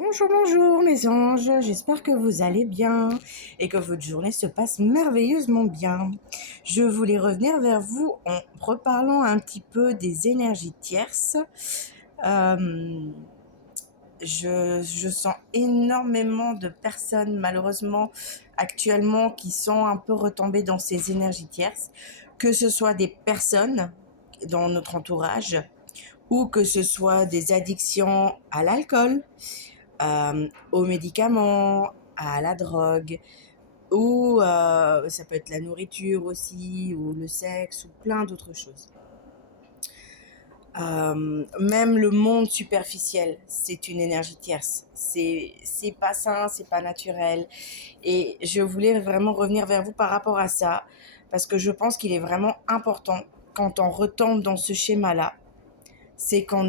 Bonjour, bonjour mes anges, j'espère que vous allez bien et que votre journée se passe merveilleusement bien. Je voulais revenir vers vous en reparlant un petit peu des énergies tierces. Euh, je sens énormément de personnes malheureusement actuellement qui sont un peu retombées dans ces énergies tierces, que ce soit des personnes dans notre entourage ou que ce soit des addictions à l'alcool, aux médicaments, à la drogue, ou ça peut être la nourriture aussi, ou le sexe, ou plein d'autres choses. Même le monde superficiel, c'est une énergie tierce. C'est pas sain, c'est pas naturel. Et je voulais vraiment revenir vers vous par rapport à ça, parce que je pense qu'il est vraiment important quand on retombe dans ce schéma-là, c'est qu'on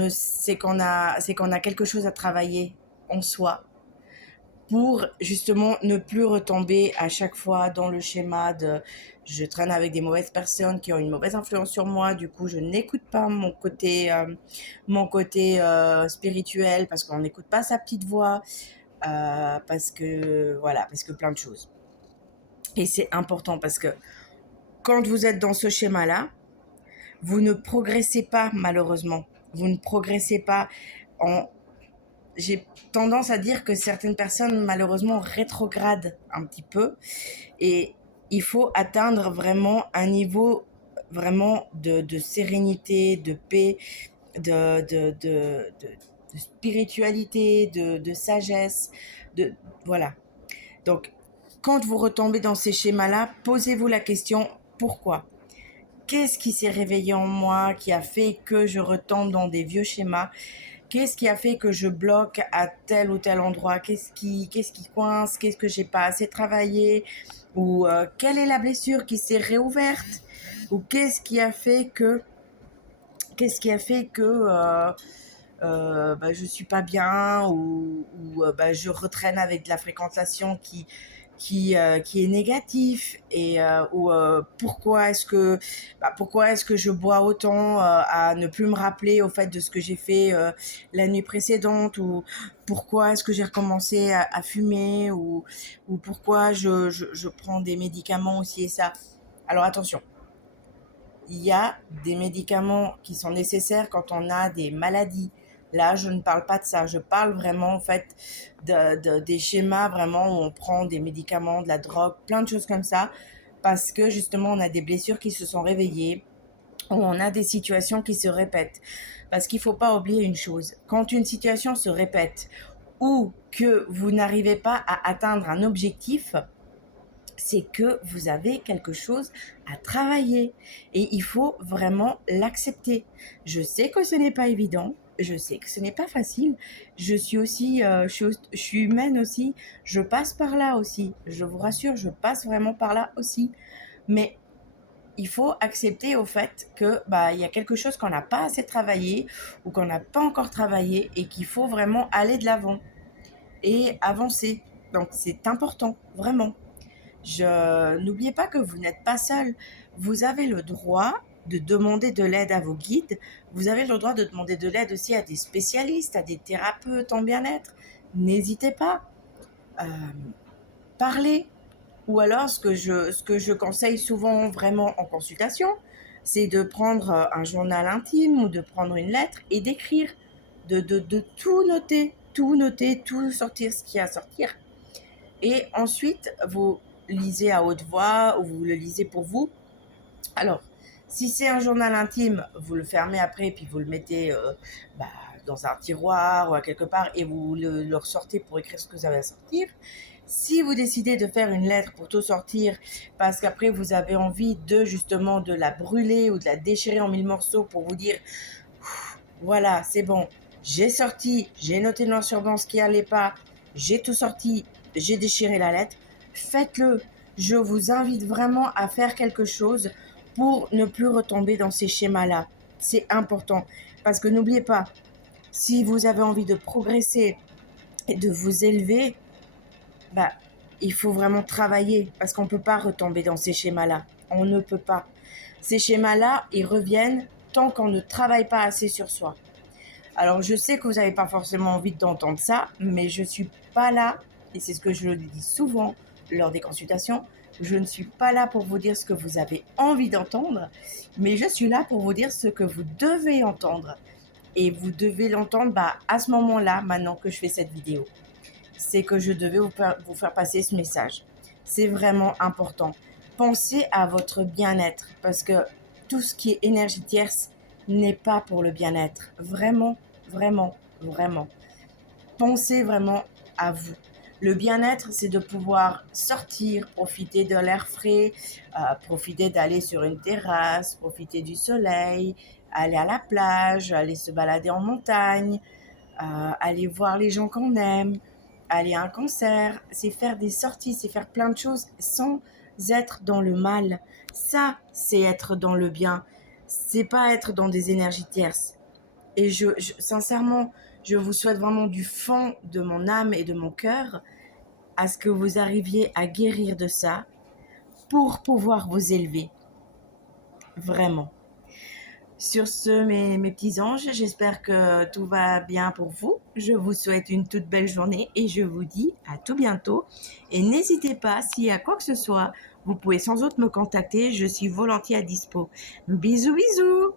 a quelque chose à travailler en soi pour justement ne plus retomber à chaque fois dans le schéma de je traîne avec des mauvaises personnes qui ont une mauvaise influence sur moi, du coup je n'écoute pas mon côté spirituel parce qu'on n'écoute pas sa petite voix, parce que voilà, parce que plein de choses. Et c'est important parce que quand vous êtes dans ce schéma-là, vous ne progressez pas malheureusement. Vous ne progressez pas en, j'ai tendance à dire que certaines personnes malheureusement rétrogradent un petit peu et il faut atteindre vraiment un niveau vraiment de sérénité, de paix, de spiritualité, de sagesse, voilà. Donc, quand vous retombez dans ces schémas-là, posez-vous la question pourquoi? Qu'est-ce qui s'est réveillé en moi qui a fait que je retombe dans des vieux schémas? Qu'est-ce qui a fait que je bloque à tel ou tel endroit? Qu'est-ce qui coince? Qu'est-ce que j'ai pas assez travaillé? Ou quelle est la blessure qui s'est réouverte? Ou qu'est-ce qui a fait que je suis pas bien ou je retraîne avec de la fréquentation qui est négatif et ou pourquoi est-ce que je bois autant à ne plus me rappeler au fait de ce que j'ai fait la nuit précédente ou pourquoi est-ce que j'ai recommencé à fumer ou pourquoi je prends des médicaments aussi et ça. Alors attention, il y a des médicaments qui sont nécessaires quand on a des maladies. Là, je ne parle pas de ça. Je parle vraiment, en fait, des schémas vraiment où on prend des médicaments, de la drogue, plein de choses comme ça, parce que justement, on a des blessures qui se sont réveillées, où on a des situations qui se répètent. Parce qu'il ne faut pas oublier une chose. Quand une situation se répète ou que vous n'arrivez pas à atteindre un objectif, c'est que vous avez quelque chose à travailler et il faut vraiment l'accepter. Je sais que ce n'est pas évident, je sais que ce n'est pas facile. Je suis aussi, je suis humaine aussi. Je passe par là aussi. Je vous rassure, je passe vraiment par là aussi. Mais il faut accepter au fait que il y a quelque chose qu'on n'a pas assez travaillé ou qu'on n'a pas encore travaillé et qu'il faut vraiment aller de l'avant et avancer. Donc c'est important, vraiment. N'oubliez pas que vous n'êtes pas seul. Vous avez le droit de demander de l'aide à vos guides. Vous avez le droit de demander de l'aide aussi à des spécialistes, à des thérapeutes en bien-être. N'hésitez pas. Euh, Parlez. Ou alors, ce que je conseille souvent vraiment en consultation, c'est de prendre un journal intime ou de prendre une lettre et d'écrire, de tout noter, tout sortir ce qu'il y a à sortir. Et ensuite, vous lisez à haute voix ou vous le lisez pour vous. Alors, si c'est un journal intime, vous le fermez après puis vous le mettez bah, dans un tiroir ou à quelque part et vous le ressortez pour écrire ce que vous avez à sortir. Si vous décidez de faire une lettre pour tout sortir parce qu'après vous avez envie de justement de la brûler ou de la déchirer en mille morceaux pour vous dire voilà, c'est bon, j'ai sorti, j'ai noté noir sur blanc ce qui allait pas, j'ai tout sorti, j'ai déchiré la lettre, faites-le. Je vous invite vraiment à faire quelque chose pour ne plus retomber dans ces schémas-là. C'est important. Parce que n'oubliez pas, si vous avez envie de progresser et de vous élever, bah, il faut vraiment travailler parce qu'on ne peut pas retomber dans ces schémas-là. On ne peut pas. Ces schémas-là, ils reviennent tant qu'on ne travaille pas assez sur soi. Alors, je sais que vous n'avez pas forcément envie d'entendre ça, mais je ne suis pas là, et c'est ce que je dis souvent lors des consultations, je ne suis pas là pour vous dire ce que vous avez envie d'entendre, mais je suis là pour vous dire ce que vous devez entendre. Et vous devez l'entendre à ce moment-là, maintenant que je fais cette vidéo. C'est que je devais vous faire passer ce message. C'est vraiment important. Pensez à votre bien-être, parce que tout ce qui est énergie tierce n'est pas pour le bien-être. Vraiment, vraiment, vraiment. Pensez vraiment à vous. Le bien-être, c'est de pouvoir sortir, profiter de l'air frais, profiter d'aller sur une terrasse, profiter du soleil, aller à la plage, aller se balader en montagne, aller voir les gens qu'on aime, aller à un concert. C'est faire des sorties, c'est faire plein de choses sans être dans le mal. Ça, c'est être dans le bien. C'est pas être dans des énergies tierces. Et sincèrement, je vous souhaite vraiment du fond de mon âme et de mon cœur à ce que vous arriviez à guérir de ça pour pouvoir vous élever. Vraiment. Sur ce, mes petits anges, j'espère que tout va bien pour vous. Je vous souhaite une toute belle journée et je vous dis à tout bientôt. Et n'hésitez pas, s'il y a quoi que ce soit, vous pouvez sans doute me contacter. Je suis volontiers à dispo. Bisous, bisous!